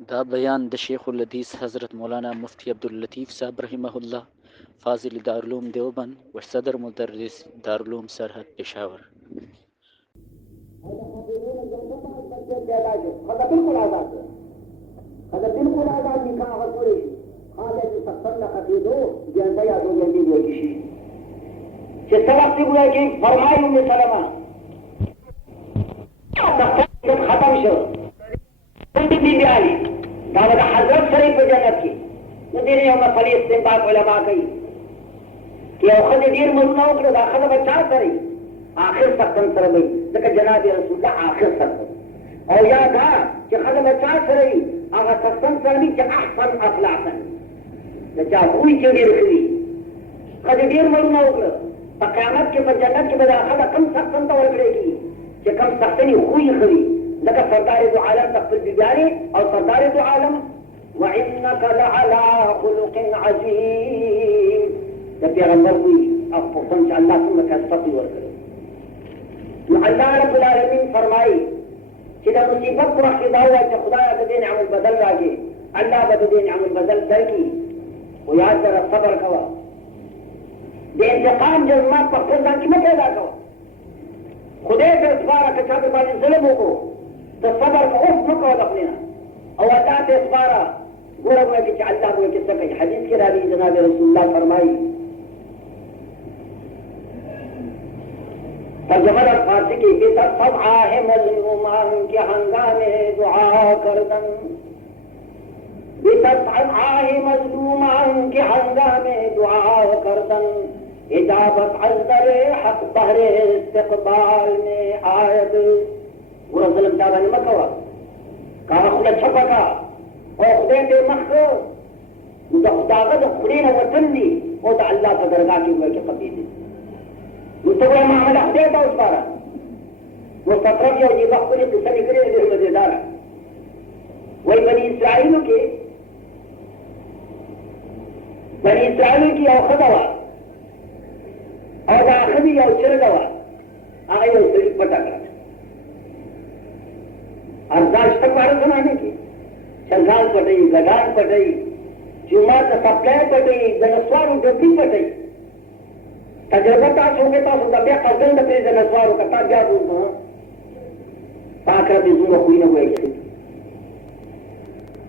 दा बयान द शेखुल हदीस हज़रत मौलाना मुफ्ती अब्दुल लतीफ़ साहब रहिमहुल्लाह फ़ाज़िल दारुल देवबंद व सदर मुदर्रिस दारुल सरहद पेशावर। बिल्कुल आजाद निकाह वसूली खाले तसल्ला खतीदो जंदा या दो जल्दी वो किसी कि सबक से बोला कि फरमाए उम्मे सलमा जब खत्म शो तो बीबी आली दावत हजरत शरीफ जन्नत की नदीर यौम फलिस्तीन बात उलमा कही कि औखद दीर मरुना उकड़ दाखल बच्चा सरी आखिर तक सर भाई तक जनाब रसूलुल्लाह आखिर तक और या था कि खद बच्चा सरी आगा तख्तन सरनी कि अहसन अफलासन जा हुई के दीर खरी खद दीर मरुना उकड़ क़यामत के पर जन्नत के बजा खद कम तख्तन तो उकड़ेगी कि कम तख्तनी हुई खरी लका सरदार दो आलम तख्तल बिजारी और सरदार दो आलम व इन्नका लअला खुलुकिन अजीम जब पैगंबर हुई अब पसंद अल्लाह तुम का सती वर करे अल्लाह रब्बुल आलमीन फरमाई कि जब मुसीबत को रखदा हुआ कि खुदा का दिन अमल बदल लागे अल्लाह का दिन अमल बदल करकी वो याद जरा सब्र कवा दे इंतकाम जज्बात पर खुदा की मत पैदा कवा खुदे से इस्बारा के छापे वाले जुल्मों को तो सब्र को उस मको अपने और अल्लाह से इस्बारा गोरा हुआ कि अल्लाह को किस तरह हदीस के रावी जनाब रसूलुल्लाह फरमाई तर्जुमा फारसी की बेसर सब आहे मजलूमान के हंगामे दुआ करदन बेसर सब आहे मजलूमान के हंगामे दुआ करदन इजाबत अज़दर हक बहरे इस्तक़बाल में आयद वो रज़लम दावा ने मकवा कहा खुदा छपका और खुदे के मखो मुझे खुदागत खुदे न वतन दी वो तो अल्लाह का दरगाह की हुए के कबीले मुस्तक़बल मामला खुदे था उस बारा वो सत्रह के ये वक्त ने किस्सा निकले जो मजेदार वही बनी इस्राइल की औखद हुआ और आखिरी या उचर गवा आए उस पटा कर अर्दाश तक बारह सुनाने की शंखाल पटई लगान पटई जुमा का सप्लाई पटई जनस्वार डोबी पटई तजर्बा तास हो गया तास दबिया कजन दबे जनस्वार का ताबिया दूर ताकरा बिजुआ कोई न हुए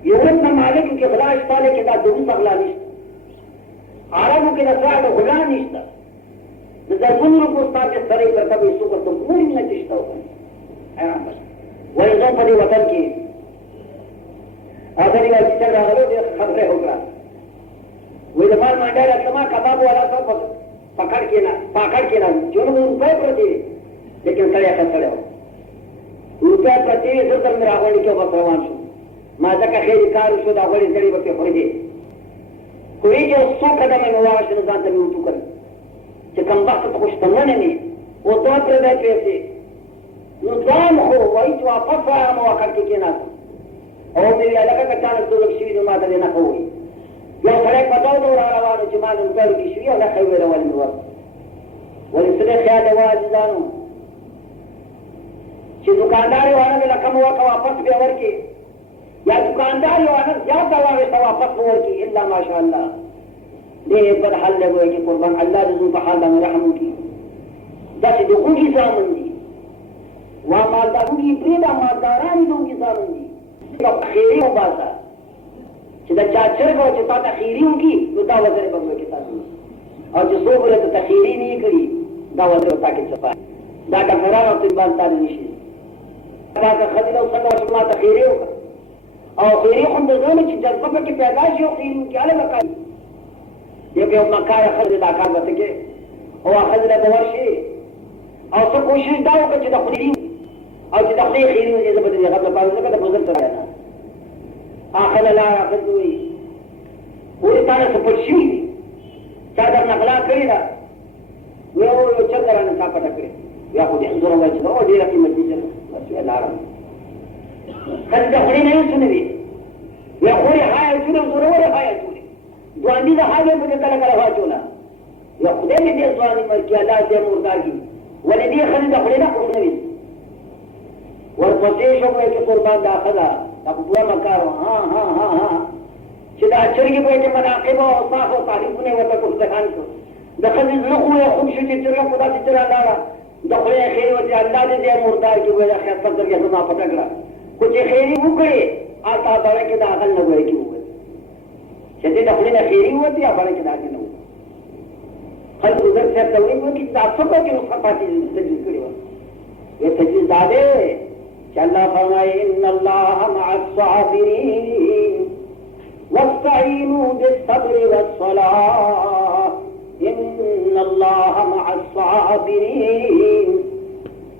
यूरोप में मालिक के खिलाफ पाले के बाद दुनिया अगला निश्चित आरबों के नस्वार तो गुलाम निश्चित जरूर को साथ सरे करता भी इसको तो पूरी न चिश्ता होगा वही जो पदी वतन की आखिरी वाली चल रहा है खबरें होगा वही जमान मंडल अतमा कबाब वाला सब पकड़ के ना जो रुपये प्रति लेकिन सड़े खसड़े हो रुपये प्रति जो तम मेरा आवड़ी के बसवान छू माझा का खेरी कार उसको दावड़ी जड़ी बच्चे हो दे कोई जो सो कदम में वाश न जानते में उठू कर कि कम वक्त तो कुछ तमने में वो तो प्रदय पैसे नुकसान हो वही जो वापस आया मौका के ना और मेरी अलग अचानक तो लोग शिविर माता देना होगी या सड़क बताओ तो रहा जुमान रुपये की शिविर और खैवे रवाल में वो इसलिए ख्याल है वो जानू कि दुकानदारी वाला में लखम हुआ का वापस व्यवहार की या दुकानदारी वाला ज्यादा वाले वापस व्यवहार की इल्ला माशाअल्लाह दे पर हाल ले हुए कि कुर्बान अल्लाह रसूल का हाल में रहम की दस दुखों की सामंदी वहां मालदारों की प्रेदा मालदारानी लोगों की सामंदी खीरी हो बासा चिदा चाचर को चिता तखीरियों की तो दावत रे बगवे के साथ और जो सो बोले तो तखीरी नहीं करी दावत रे ताके छपा दाका फरार और तिन बात तारी निशी दाका खदिला उसका उसमा तखीरी होगा और खीरी खुद दोनों की जज्बा की पैदाइश हो खीरी की अलग लकाई ये कि मक्का या खदिला का बत के और खदिला दवर्शी और सब कोशिश दाव के चिदा खीरी और चिदा खीरी ने जब बदल जगह पास का गुजर कर रहा आखिर ला आखिर हुई पूरी तरह से पड़शी चादर नकला करी ना वो चल रहा ना सापा टकरे या खुद अंदर हुआ चलो और डेरा की मस्जिद चलो बस ये लारा कल दखड़ी नहीं सुन रही या खोरी हाय सुने जोर हाय सुने दुआनी दा हाय पे कल कल हाय चोला या खुदे ने दे दुआनी मर किया अल्लाह से मुर्दा की वले दी खली दखड़ी ना कुछ नहीं और पसेशों में के कुर्बान दाखला अब बुआ मकारो हाँ हाँ हाँ हाँ चिदा चरगी बोइटे मनाक़िब और औसाफ़ और तारीफ़ुने वता कुछ बयान को दखल नुक़ु या खुबशु चित्रा खुदा चित्रा लाड़ा दखले खैर वती अल्लाह दे दे मुर्दार की वजह से सदर के सुना पटकड़ा कुछ खैरी मुकड़े आता बड़े के दाखल न हुए की हुए जैसे दखले में खैरी होती है बड़े के दाखल न हुए हर उधर से तवई को कि दासों का कि उसका पार्टी तजवीज़ करी हुआ ये तजवीज़ दादे चल्ला फरमाए इन्नल्लाह मअस-साबिरीन वस्तईनु बिस्सब्रि वस्सलाह इन्नल्लाह मअस-साबिरीन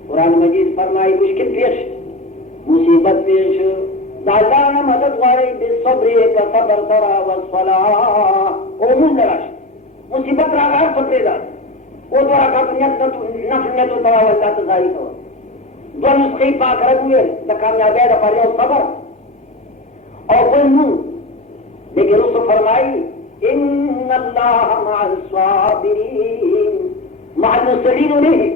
कुरान मजीद फरमाए मुश्किल पेश मुसीबत पेश दादाना मदद वाले बिस्सब्रि का सब्र करा वस्सलाह ओ मुंदराश मुसीबत रागार पकड़ेगा वो द्वारा का नफ्स तो तवा वल्ला तो जारी तो दो नुस्खे पाक रखुए द कामयाबी द पर सब्र और कोई मुंह लेकिन उसको फरमाई इन्नल्लाह मअस-साबिरीन मअल-मुस्लिमीन नहीं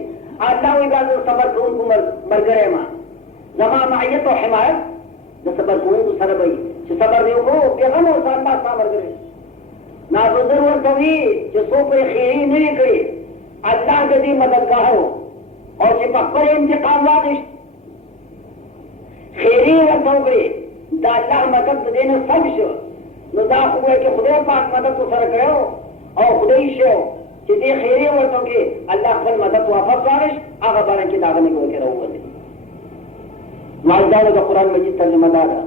अल्लाह इबादत सब्र को उनको मर गए मां जमा मायत और हिमायत द सब्र को उनको सरबई जो सब्र दियो को पैगंबर और अल्लाह सा मर गए ना गुजर वो कभी जो सो पे खैरी नहीं करे अल्लाह के दी मददगार हो और जो पक्कर इंतकाम वादिश खैरी व तौबे दा अल्लाह मदद देने सब शो नुदा हुए के खुदा पाक मदद तो सर करो और खुदाई शो कि दे खैरी व तौके अल्लाह फल मदद वापस वादिश आगा बारे की दागने को के रहो बदे मालदार का कुरान मजीद तर्जुमा दादा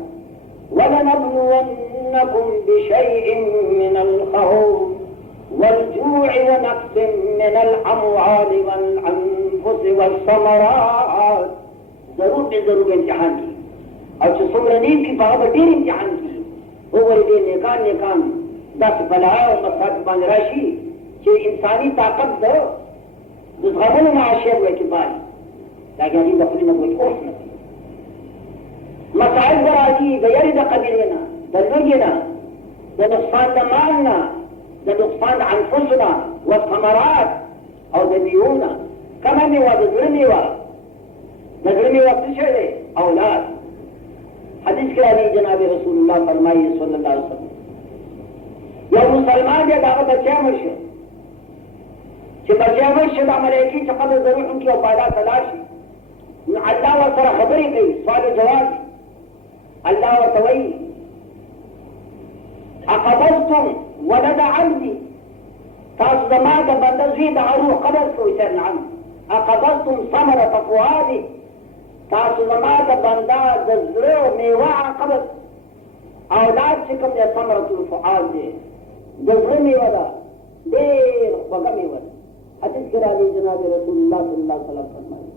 वलनब्लुवन्नकुम बिशैइन मिनल खौफ वल-जू'i व नक़्सिन मिनल अमवालि वल अनफुसि वस्समरात जरूर इम्तिहान की और जो सुमरनीम की बाबतीर इम्तिहान की वो वही नेकान 10 बलाए और मसात बांध राशि जो इंसानी ताकत दो दुश्मन में आशय हुए के बाद ताकि अभी दफली न कोई कोर्स न मसाइल बराजी गैर दकदीना दलुगिना द नुकसान दमानना द नुकसान अनफुसना व समरात और दबियोना कमा में व दजरमेवा किसे औलाद हदीस के अली जनाब रसूलुल्लाह फरमाइए सल्लल्लाहु अलैहि वसल्लम या मुसलमान के दावत अच्छा मर्शे कि बच्चा मर्शे दा मलेकी चकद जरूर उनकी औपादा तलाशी अल्लाह व सरा खबरी कही सवाल जवाब अल्लाह व तवई अकबस्तुम वलद अब्दी तास जमा का बंदा जी दारू कबर को इसे नाम अकबस्तुम समरत फुआदी तास जमा का बंदा दजरो मेवा कबर औलाद से कम या समरत फुआद दे दजरो मेवा दा देर वगा मेवा हदीस के रावी जनाब रसूलुल्लाह सल्लल्लाहु अलैहि वसल्लम फरमाए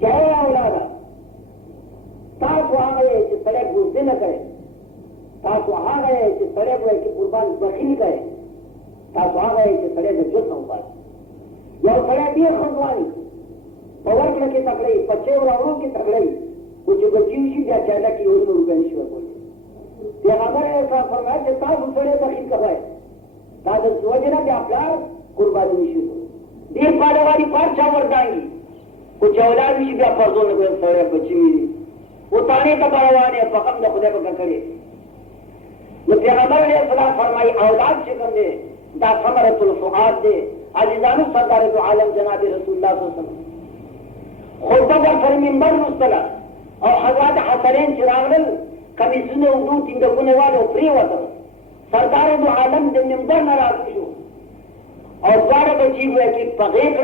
क्या औलादा तास वहां गए कि सड़े गुस्से न करे तास वहां गए कि सड़े हुए कि कुर्बान बखील करे तास वहां गए कि सड़े में जुट न हो पाए या सड़े भी खुदवानी पवर के तकड़े बच्चे और औरों की तकड़े कुछ बच्ची या चाहता कि उसमें रुपये निश्वर बोले या अगर ऐसा फरमाया कि तास सड़े बखील करवाए ताज वजह कि आपला कुर्बानी निश्चित हो देख पाने वाली पार चावर जाएंगी कुछ औलाद भी शिक्षा फर्जों ने कोई सड़े बच्ची मिली वो ताने का बरवाने फकम द खुदा पकड़ करे ये पैगंबर ने सलाह फरमाई औलाद से कंदे दा समरतुल फुआद दे अजीजानु सरदार दो आलम जनाब रसूलुल्लाह सल्लल्लाहु अलैहि वसल्लम खुदा का फर मिंबर मुस्तला और हजरत हसनैन चिरागल कभी सुने उर्दू तीन गुने वाले प्रिय वत सरदार दो आलम दे मिंबर नाराज हो और द्वारा बची हुए कि पगेख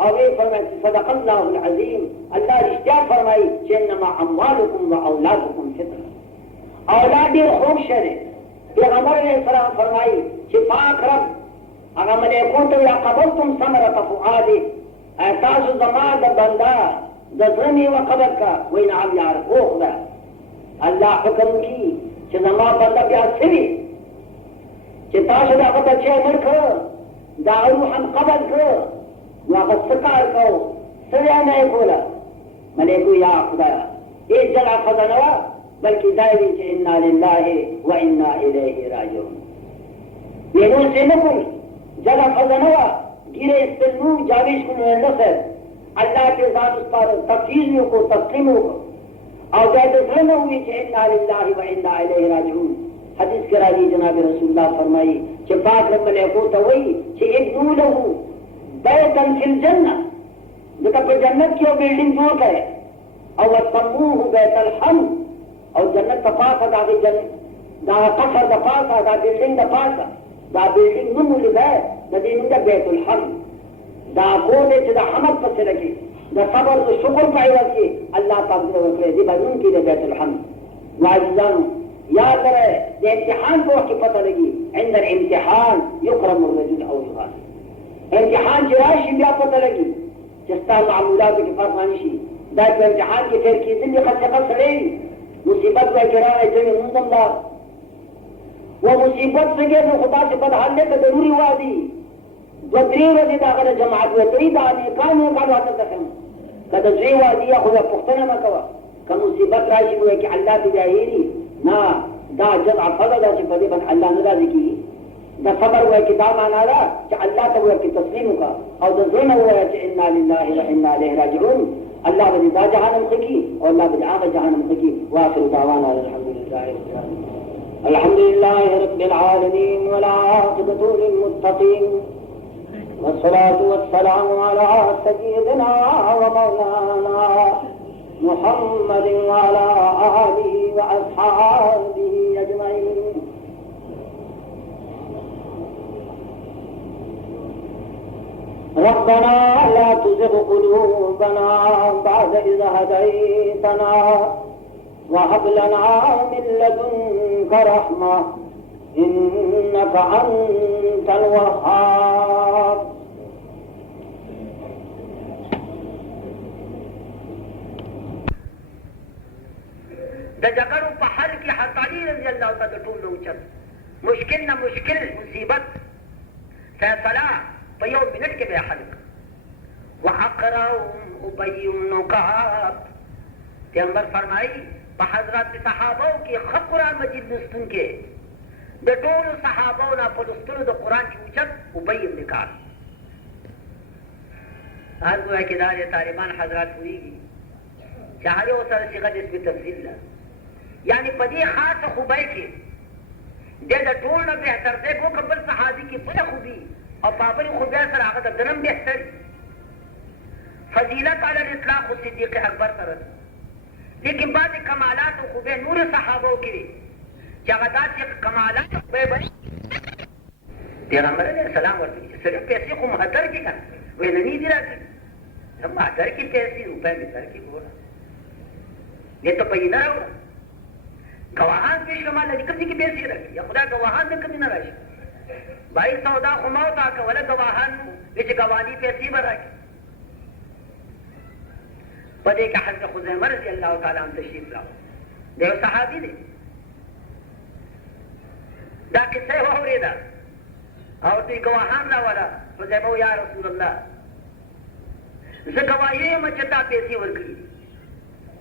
और ये फरमाए सदक़ल्लाहुल अज़ीम अल्लाह रिश्ता फरमाई इन्नमा अम्वालुकुम व औलादुकुम फितना औलाद खूब शर पैगंबर ने सलाम फरमाई कि पाक रब अगर मैंने कोट या कबर तुम समरत फुआदी एहसास जमात बंदा दसरनी व कबर का वही नाम यार ओ खुदा अल्लाह हुक्म की कि नमा बंदा प्यार सिरी कि ताश दावत अच्छे उम्र को दारू हम कबर को वहां सरकार को सजा नहीं बोला मैंने को या खुदा एक जगह फजनवा बल्कि दायरी से इन्ना लिल्लाहि व इन्ना इलैहि राजिऊन ये नो से न कोई जगह फजनवा गिरे इस्तेमू जाविश को नसर अल्लाह के जात पर तफसीलियों को तस्लीमों को और क्या दूसरे में हुई कि इन्ना लिल्लाहि व इन्ना इलैहि राजिऊन। हदीस के राजी जनाब रसूलुल्लाह फरमाई कि पाक रब मलैकूत वही कि इब्नु लहू बैतन फिल जन्नह, जब जन्नत की बिल्डिंग जोड़ करे और तम्मूहु बैतल हम्द, और जन्नत का पास दा के जन्नत दा कफर दा पास दा बिल्डिंग दा पास दा बिल्डिंग नुमु लिबे नदीन दा बैतुल हम्द दा कोने च दा हमद पर से लगी दा सबर तो शुक्र पाएगा कि अल्लाह पाक ने करे दी बनूं की बैतुल हम्द। वाजिजानो याद रहे ये इम्तिहान को की पता लगी अंदर इम्तिहान युकरम रजुल और युगान इम्तिहान जिराशी भी पता लगी जिसता मामूलात के पास मानिशी दा इम्तिहान की फिर की जिंदगी खत खसरे मुसीबत में गिरा है जमीन मुंदमला वो मुसीबत से के तो खुदा से बदहालने का जरूरी हुआ थी द्री रोजी दाखिल जमात में कई दाने कानों का बात तकम कद जी हुआ दिया खुदा पुख्तना न कवा का मुसीबत राशि हुए कि अल्लाह की जाहिरी ना दा जब फजल से पदे बन अल्लाह नाराजी की दा सबर हुआ किताब आना रहा कि अल्लाह तक हुआ कि तस्लीम का और द हुआ कि इन्ना लिल्लाहि व इन्ना इलैहि राजिऊन। अल्लाह बदी दा जहानम खकी और अल्लाह बदी आगे जहानम खकी। वाखिर दावाना अल्हम्दुलिल्लाहि रब्बिल आलमीन वल आक़िबतु लिल मुत्तक़ीन वस्सलातु वस्सलामु अला सय्यिदिना व मौलाना मुहम्मदिन व अला आलिहि व अस्हाबिहि अजमईन। रब्बना ला तुज़िग़ क़ुलूबना बअद इज़ हदैतना व हब लना मिन लदुनका रहमा इन्नका अंतल वह्हाब। द जगरू पहाड़ की हताली रज़ी अल्लाह तआला टूल उचत मुश्किल न मुश्किल मुसीबत फैसला पयो मिनट के बेहल वहक़रउम उबय इब्न कअब। पैगंबर फरमाई हज़रत सहाबों की खब कुरान मजीद नुस्तुन के द टोल सहाबों ना पलुस्तुन द कुरान की उचत उबय इब्न कअब। हर गोया के दारे तालिबान हजरत हुई चाहे वो सर सिगत इसमें तफसील यानी पदी खास खुबाई के दे द टोल ना बेहतर दे वो कबल सहाबी की बड़ा खूबी और पापरी खुबिया सर आगत दरम बेहतर फजीलत अल इस्लाम सिद्दीक़ अकबर तरह। लेकिन बाद कमालात और खुबे नूर सहाबों के जगदात से कमालात खुबे बने पैगंबर अलैहिस्सलाम वर्ती सिर्फ पैसे को महदर की कर वे नहीं दिला की हम महदर की पैसे रुपए मितर की बोला ये तो पही ना होगा गवाहान पेश कमाल निकल जी की पैसे रखी या खुदा गवाहान में कभी ना राशि भाई सौदा खुमाओ ताक वाला गवाहान विच गवानी पैसे भरा की पदे का हज़रत खुज़ैमा रज़ी अल्लाह ताला अन्हु तशरीफ लाओ देव सहाबी ने दा किस्से होरेदा और ती गवाहान ला वाला खुज़ैमा या रसूल अल्लाह ज गवाही में चता पैसे वर्कली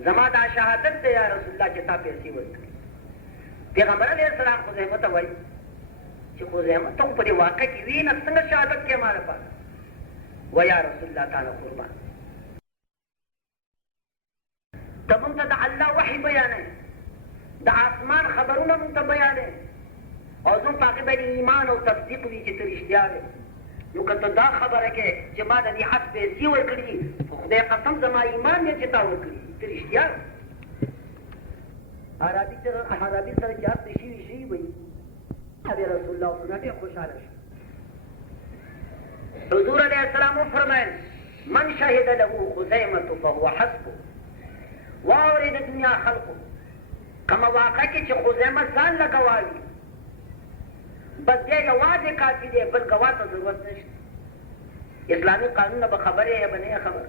जमादा शहादत ते या रसूल अल्लाह चता पैसे वर्कली पैगंबर अलैहिस्सलाम खुज़ैमा तो वही कि खुज़ैमा तो परे वाक़ई की वी न संग शहादत के हमारे पास व या रसूल अल्लाह ताला कुर्बान तब उनका दा अल्लाह वही बयान है दा आसमान खबरों ना उनका बयान है और जो पाके बैठी ईमान और तस्दीक भी चित्र इश्तियार है नु का तो दा खबर है कि जमात दी हस पे सीवर करी खुदा कसम जमा ईमान ने चिता वर करी चित्र इश्तियार अरबी सर क्या तशी हुई अबे रसूलुल्लाह सुनाते खुशहाल हुजूर अलैहि सलाम फरमाए मन शहिद लहू खुज़ैमा फहुव हस्बु वावरिद दुनिया खल्कु कमा वाक़ा की च खुज़ैमा जान लगवावी बस ये आवाज काफी दे बल गवा तो जरूरत नहीं। इस्लामी कानून अब खबर है बने खबर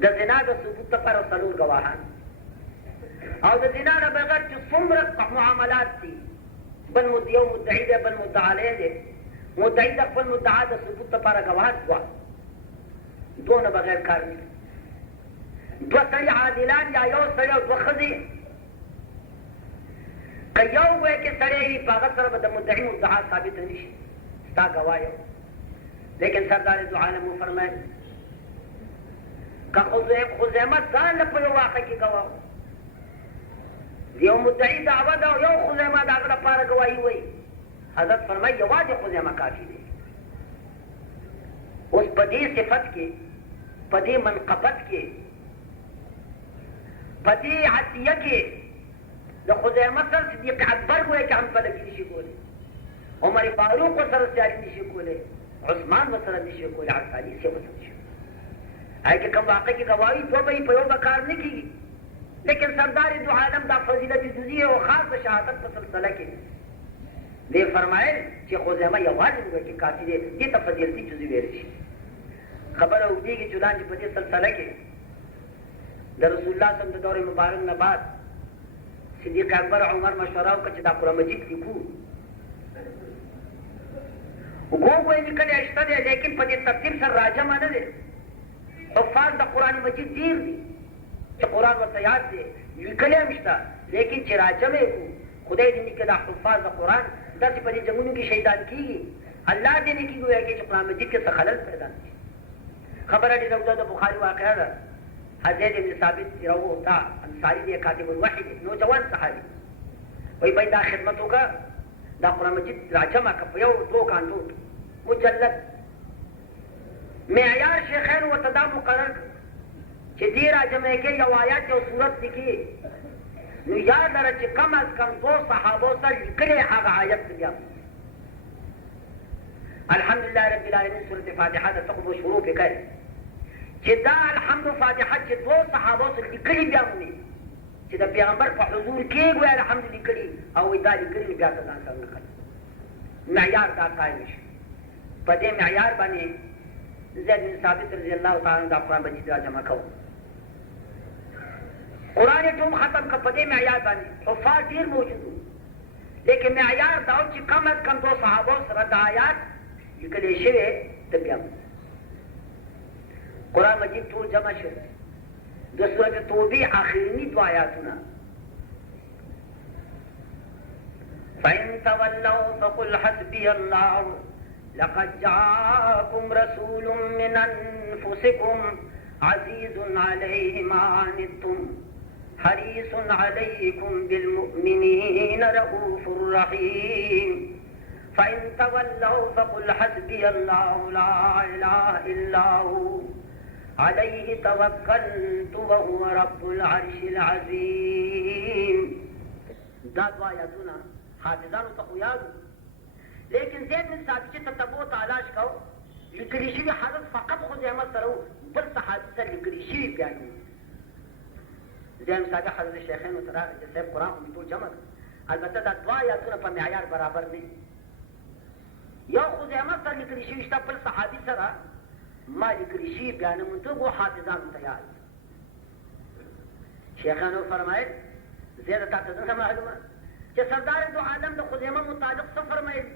द जिना द सबूत पर सलूर गवाहान और द जिना न बगैर जो सुमर मुआमलात थी बल मुद्दियो मुद्दई दे बल मुद्दाले दे मुद्दई द बल मुद्दा द सबूत पर गवाह हुआ दोनों बगैर कार नहीं दो सड़ी आदिलान या यो सड़ी दो खजी कयो हुए कि सड़े ही पागत सर बद मुद्दई मुद्दा साबित नहीं ता गवायो लेकिन सरदार दो आलम फरमाए که خزیمه ځان په یو واقع کې ګواو یو مدعي دعوه ده او یو خزیمه د هغه لپاره ګواهي وایي حضرت فرمایي یوازې خزیمه کافي دی اوس په دې صفت کې په دې منقبت کې په دې عطیه کې د خزیمه سره صدیق اکبر ګویا چې هم فلکي نشي کولی عمر فاروق ورسره سیالي نشي کولی عثمان ورسره نشي کولی عسالي سي ورسره نشي هغه کې کوم واقع کې ګواهي دوه به په یو به کار نه کېږي لیکن سردار دو عالم دا فضیلت جزیه او خاص شهادت په سلسله کې دې فرمایل چې خزیمه یوازې وګړي کې کافي دی دې ته فضیلتي جزیه ویل شي خبره وګړي چې لاندې په دې سلسله کې د رسول الله صلی الله علیه وسلم د دور مبارک نه بعد صدیق اکبر عمر مشوره وکړه چې دا قرآن مجید لیکو وګوره یې کله شته دی لیکن په دې ترتیب سره راجم نه دی حفاظ د قرآن مجید ډیر دي چې قرآن ورته یاد دی لیکلی هم شته لیکن چې راجم یې کړو خدای دې نکړي دا حفاظ د قرآن داسې په دې جنګونو کې شهیدان کېږي الله دې نه کېږي وایي چې قرآن مجید کې څه خلل پیدا نه شي خبره ډېره اوږده د بخاري واقعه ده حضرت ابن ثابت راوو تا انصاري دی کاتب الوحی دی نوجوان صحابي وایي باید دا خدمت وکړه دا قرآن مجید راجمع کړه په یو دوه کانټو مجلد معیار شیخین ورته دا مقرر کړ چې دې راجمع کې یو آیات یو صورت لیکي نو یاد لره چې کم از کم 2 صحابو سره لیکلی هغه آیت بیا الحمدلله رب العالمین سورة فاتحه د تقبو شروع کې کوي چې دا الحمد فاتحه چې 2 صحابو سره لیکلي بیا مونږ چې د پیغمبر په حضور کې ګویا الحمد لیکلي او دا لیکلي بیا ځان سره نقل معیار دا قائم شي په دې معیار باندې زید بن ثابت رضی الله تعالی عنہ دا قرآن مجید را جمع کوو قرآن ټول ختم کړ په دې معیار باندې حفاظ ډېر موجود وو لیکن معیار دا چې کم از کم 2 صحابو سره د آیات لیکلی شوی د بیا قرآن مجید ټول جمع شو د سورة توبې آخریني 2 آیاتونه فإن تولوا فقل حسبي الله لقد جاءكم رسول من أنفسكم عزيز عليه ما عنتم حريص عليكم بالمؤمنين رؤوف رحيم فإن تولوا فقل حسبي الله لا إله إلا هو عليه توكلت وهو رب العرش العظيم دا 2 آیاتونه حافظانو ته خو یادو لیکن زید بن ثابت چې تتبع تلاش کو لیکلی شوي حضرت فقط خزیمه سره بل صحابي سره لیکلی شوي بیا نه زید بن ثابت حضرت شیخینو ته راغی چې صاحب قرآن خو مې ټول جمع کړ البته دا 2 آیاتونه په معیار برابر نه یو خزیمه سره لیکلی شوي شته بل صحابي سره ما لیکلی شوي بیا نه مونږ ټول حافظانو ته یاد شیخانو فرمایل زید تا ته څنګه معلومه چې سردار دو عالم د خزیمه متعلق څه فرمایل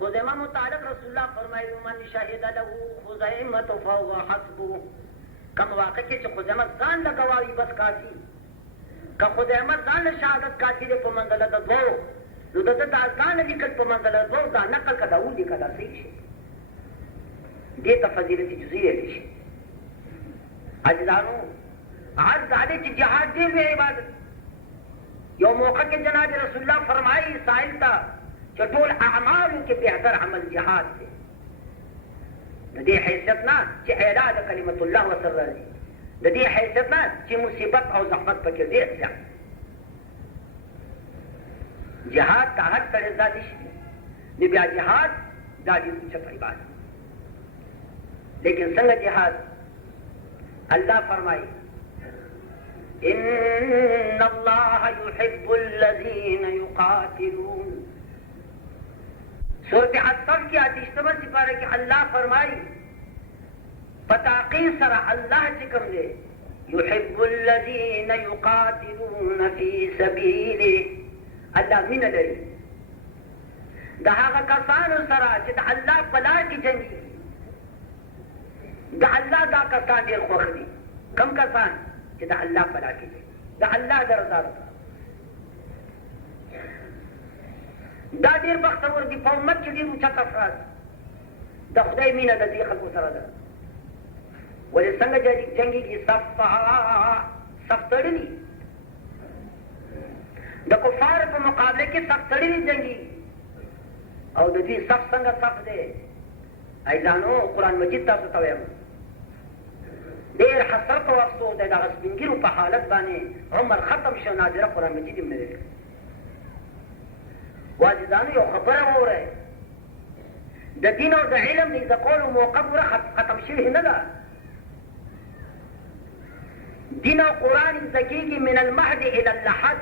خزیمه متعلق رسول الله فرمایي من شهد له خزیمه فهو حسبه کوم واقع کې چې خزیمه ځان له ګواهي بس کافي که خزیمه ځان له شهادت کافي دی په منزله د 2 نو د ځان لیکل په منزله د 2 دا نقل کړه او لیکل دا صحیح شي دې ته فضیلت جزیه شي اجلانو عرض علی چې جهاد دی به عبادت یو موقع کې جناب رسول الله فرمایي سائل تا چې ټول اعمال کې بهتر عمل جهاد دی د دې حیثیت نه چې اعلان کلمت الله وسر دی د دې حیثیت نه چې مصیبت او زحمت پکې ډېر زیات جهاد ته هر طرز ذاتي شي نه بیا جهاد دا دې څه عبادت لیکن څنګه جهاد الله فرمایي إن الله يحب الذين يقاتلون سورة حسن کی 28 سپارہ کی اللہ فرمائی فتاقی سر اللہ چکم لے يحب الذين يقاتلون في سبيله اللہ من لري دا هغه کسانو سره چې د الله په لار کې جنګي د الله دا کسان ډېر خوښ دي کم کسان چې د الله په لار کې دي د الله د رضا لپاره دا ډېر بختور دي په امت کې ډېر اوچت افراد د خدای مینه د دې خلکو سره ده ولې څنګه جنګيږي صف تړلي د کفار په مقابله کې صف تړلي جنګيږي او د دې صف څنګه صف دی ایزانو قرآن مجید تاسو ته وایم ډېر حسرت او افسوس دی دغه سپین ږیرو په حالت باندې عمر ختم شو نادره قرآن مجید یې نه دی واجدانو یو خبره واورئ د دین او د علم د زده کولو موقع پوره ختم شوې نه ده دین او قرآن زده کېږي من المهد الى اللحد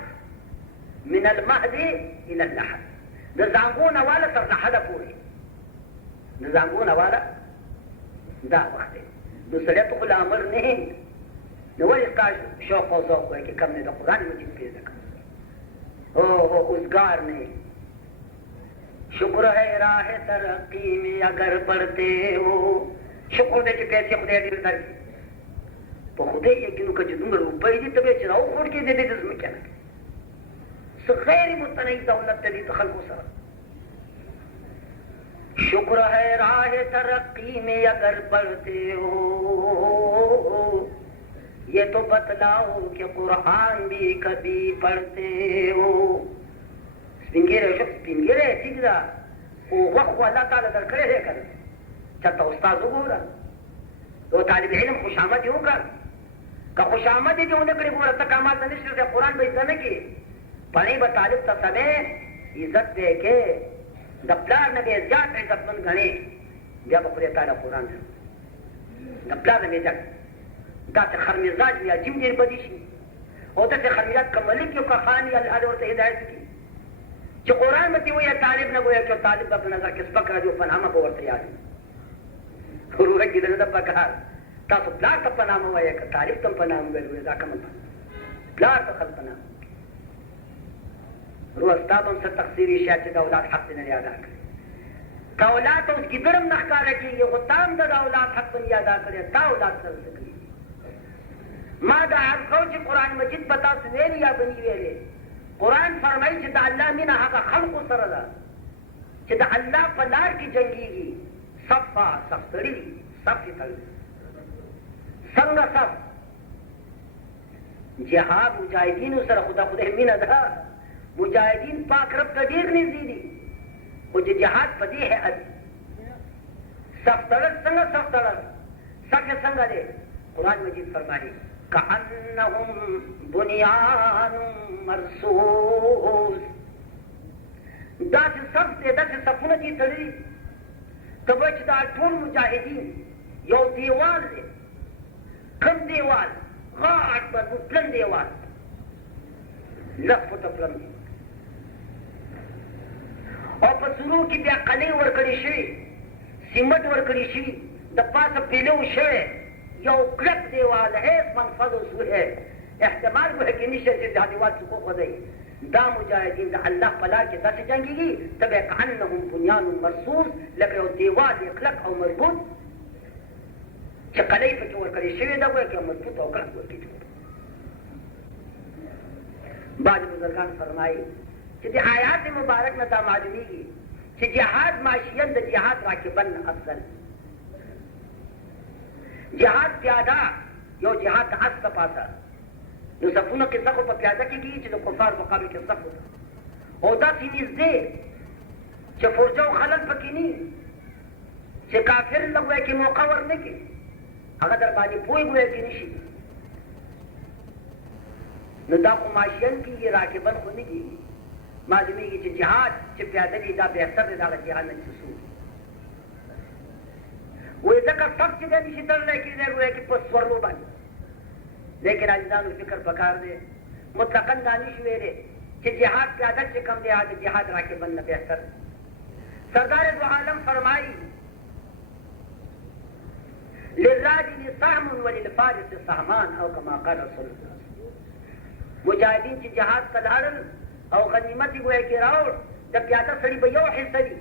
من المهد الى اللحد د زانګو نه واله تر لحده پورې د زانګو نه واله دا وخت دی نو سړی ته خو له امر نه نو ولې ستا شوق او ذوق وایي چې کم نه د قرآن مجید پرې زده کړه اوزګار نه شکر ہے راہ ترقی میں اگر بڑھتے ہو شکر دے چې پیسې خدای دې درکړي په خدای یقین وکړه چې دومره روپۍ دي ته به چې راوخوټ کې دې د ځمکې نه څه غیر متنوع دولت دې د خلکو سره شکر ہے راہ ترقی میں اگر بڑھتے ہو یہ تو بتلاؤ کہ قرآن بھی کبھی پڑھتے ہو سپینګیره شو سپینګیره ټیک ده خو وخت خو الله تعالی درکړی دی که نه چېرته استاد وګوره یو طالب علم خوشامد یې وکړه که خوشامد یې دې ونه کړې ګوره ته کمال ته نه شې رسېدی قرآن به یې زده نه کړي پړی به طالب ته سمې عزت به یې کې د پلار نه به یې زیات عزتمند ګڼې بیا به خدای تعالی قرآن د پلار نه به یې زیات داسې خرمزاج وي عجیب ډېر بدي شي او داسې خرمزاج که ملک یو که خان یې الله دې ورته هدایت کړي چې قرآن به دې وایه طالب نه ګویا چې طالب به په نظر کې سپک راځي او په نامه به ورته یاد وي روغه کېدل ده پکار تاسو پلار ته په نامه وایه که طالب ته په نامه ویل دا کومه پلار ته خپل په نامه روه ستا به هم څه تقصیر یې شاید چې د اولاد حق دې نه ادا کړي که اولاد ته اوس ګیدړ هم نه ښکاره کېږي خو تا هم د اولاد حق به نه ادا کړی تا اولاد سره څه کوي ما دا عرض کوم چې قرآن مجید به تاسو ویلي یا به نه ویلې قرآن فرمایي چې د الله مینه هغه خلقو سره ده چې د الله په لار کې جنګېږي صف تړلي صف یې تړلي څنګه صف جهاد مجاهدینو سره خو د خدای مینه ده مجاهدین پاک رب ته ډېر نږدې دي خو چې جهاد په دې هیئت صف تړل څنګه صف تړل صف یې څنګه دی قرآن مجید فرمایي كأنهم بنيان مرصوص داسې صف دی داسې صفونه دي تړلي ته به چې دا ټول مجاهدین یو دیوال دی کم دیوال غاټ مضبوط پلن دیوال لس فوټه پلن دی او په سرو کې بیا قلعې ورکړې شوي سیمټ ورکړې شوي د پاسه پیلو شوی یو کلک دیوال ایس منفذ سو ہے احتمال وہ ہے کہ نشے سے دا دیوال څوک وخوځوي دا مجاهدین د الله په لار کې داسې جنګېږي ته به کأنهم بنیان مرصوص لکه یو دیوال یې کلک او مربوط چې قلعې پکې ورکړې شوې ده ګویا که مضبوط او کلک ورکړي بعض بزرګان فرمایي چې د آیات مبارک نه دا معلومیږي چې جهاد معاشیت د جهاد راکبن افضل جهاد پیاده یو جهاد د اس ته پاسه نو صفونه قصه خو په پیاده کې کېږي چې د کفار مقابل کې صف وته او داسې نږدې چې فرجه او خلل پکې نه چې کافر له ګویا کې موقع ورنه کړي هغه در باندې پوه ګویا کې نه شي نو دا خو ماشین کېږي راکبن خو نه کېږي معلومیږي چې جهاد چې پیاده دي دا بهتر دی د هغه جهاد نه چې څو وی ځکه صف چې دی نشي تړلی کېدی ګویا کې په سورلو باندې لیکن عزیزانو فکر پکار دی مطلقا دا نشي ویلی چې جهاد پیاده چې کم دی هغه جهاد راکبن نه بهتر سردار دو عالم فرمایي للراجل سهم وللفارس سهمان او کما قال رسول الله مجاهدین چې جهاد ته لاړل او غنیمت یې ګویا کې راوړ د پیاده سړي به یو حصه وي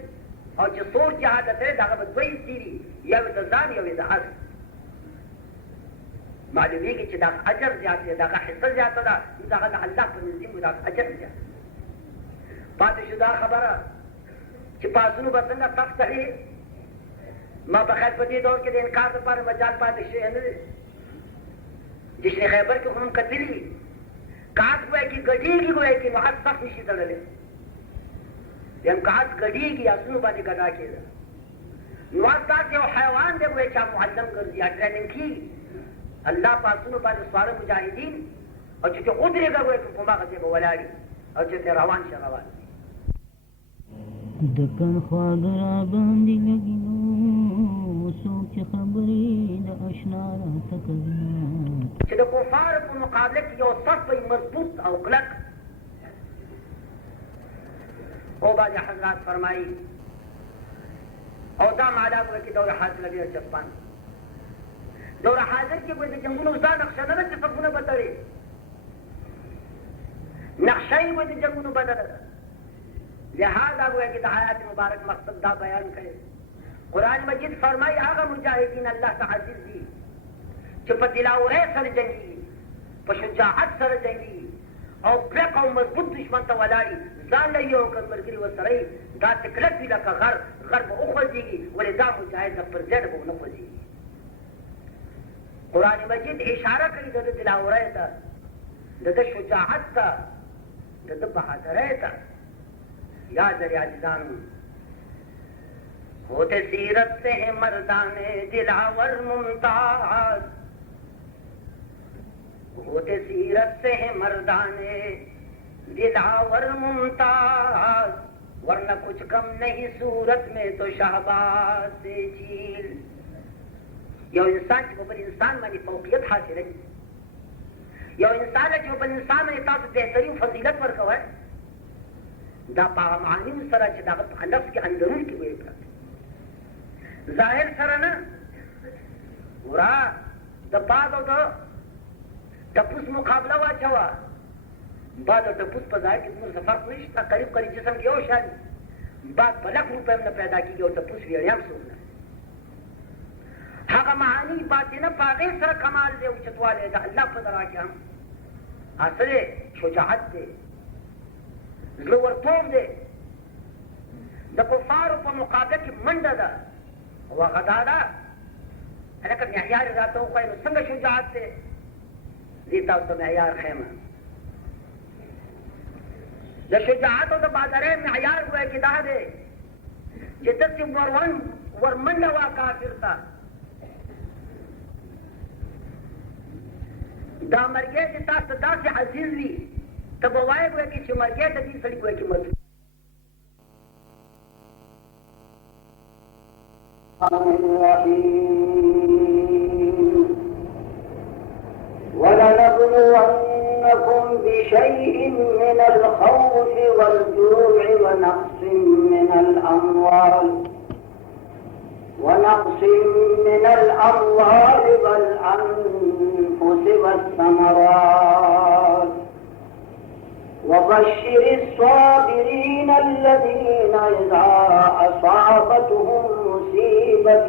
او چې څوک جهاد ته دی د هغه به دوه حصې وي یو یې د ځان یو یې د اس معلومیږي چې دغه اجر زیات دی دغه حصه زیاته ده نو دغه د الله په نزد دغه اجر زیات پاتې شو دا خبره چې پاسونو به څنګه صف تړي ما بخیر په دې دور کې د انکار لپاره مجال پاتې شوی نه دی. جشن خیبر کې هم کتلی کاټ وای کې ګډېږي وای کې نو حد صف نشي تړلی. یم کاټ ګډېږي اسونو باندې ګډا کېده. نو تاسو یو حیوان دی وای چې معلم ګرځي ټریننګ کېږي. الله په اسونو باندې سواره مجاهدین او چې ودرېږه وای په ماغه ځای به ولاړي او چې روان شه روان دکن خواږه راباندې لګېنو څوک چې خبرې د اشنا راته کوي چې د کفارو په مقابله کې یو صف وي مضبوط او کلک. او بعض حضرات فرمایي او دا معنا وایي چې دوره حاصله ډېره چسپان دوره حاضر کې وایي د جنګونو اوس دا نقشه نه ده چې صفونه به تړي. نقشه یې وایي د جنګونو بدله ده. لہذا وایي چې د آیات مبارک مقصد دا بیان کوي. قرآن مجید فرمایي هغه مجاهدین الله ته عزیز دي چې په دلاورۍ سره جنګېږي، په شجاعت سره جنګېږي او کلک او مضبوط دشمن ته ولاړي. ځان له یو کس ملګري ورسره وي دا چې کلک وي لکه غر به وخوځېږي، ولې دا مجاهد د پر ځای به ونه خوځېږي. قرآن مجید اشاره کوي د ده دلاورۍ ته، د ده شجاعت ته، د ده بهادرۍ ته. یا ذری عزیزانو ہوتے سیرت سے ہے مردان دلاور ممتاز، ہوتے سیرت سے ہے مردان دلاور ممتاز، ورنہ کچھ کم نہیں صورت میں تو شہباز سے جھیل. یو انسان چې په بل انسان باندې فوقیت حاصلوي، یو انسان چې په بل انسان باندې تاسو بهترین فضیلت ورکوئ، دا په هغه معانیو سره چې د هغه په نفس کې اندرون کې ویل پراته ظاهر سره نه. ورا د باد او د ټپوس مقابله واچوه. باد او ټپوس په ځای کې زموږ فرق نشته، قریب قریب جسم کې یو شان. باد په لک روپۍ هم نه پیدا کېږي او ټپوس ویړی هم څوک نه. هغه معانی باطنه په هغې سره کمال دی او اوچتوالی د الله په درا کې هم اصل شجاعت دی، زړه ورتوب دی. د کفارو په مقابله کې منډه ده او هغه دا ده هلکه معیار یې راته وښایي نو څنګه شجاعت دی. زه تاسو ته معیار ښیم. د شجاعت او د بهادرۍ معیار وایي چې دا دی چې داسې ورمنډه وه کافر ته. دا مرګی چې تاسو ته داسې عزیز وي ته به وایې ګویا کې چې مرګی ته دې سړي ګویا کې مطلوب. ولنبلونكم بشيء من الخوف والجوع ونقص من الأموال والأنفس والثمرات وبشر الصابرين الذين إذا أصابتهم مصيبة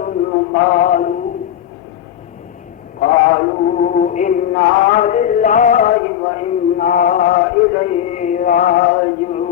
قالوا إنا لله وإنا إليه راجعون.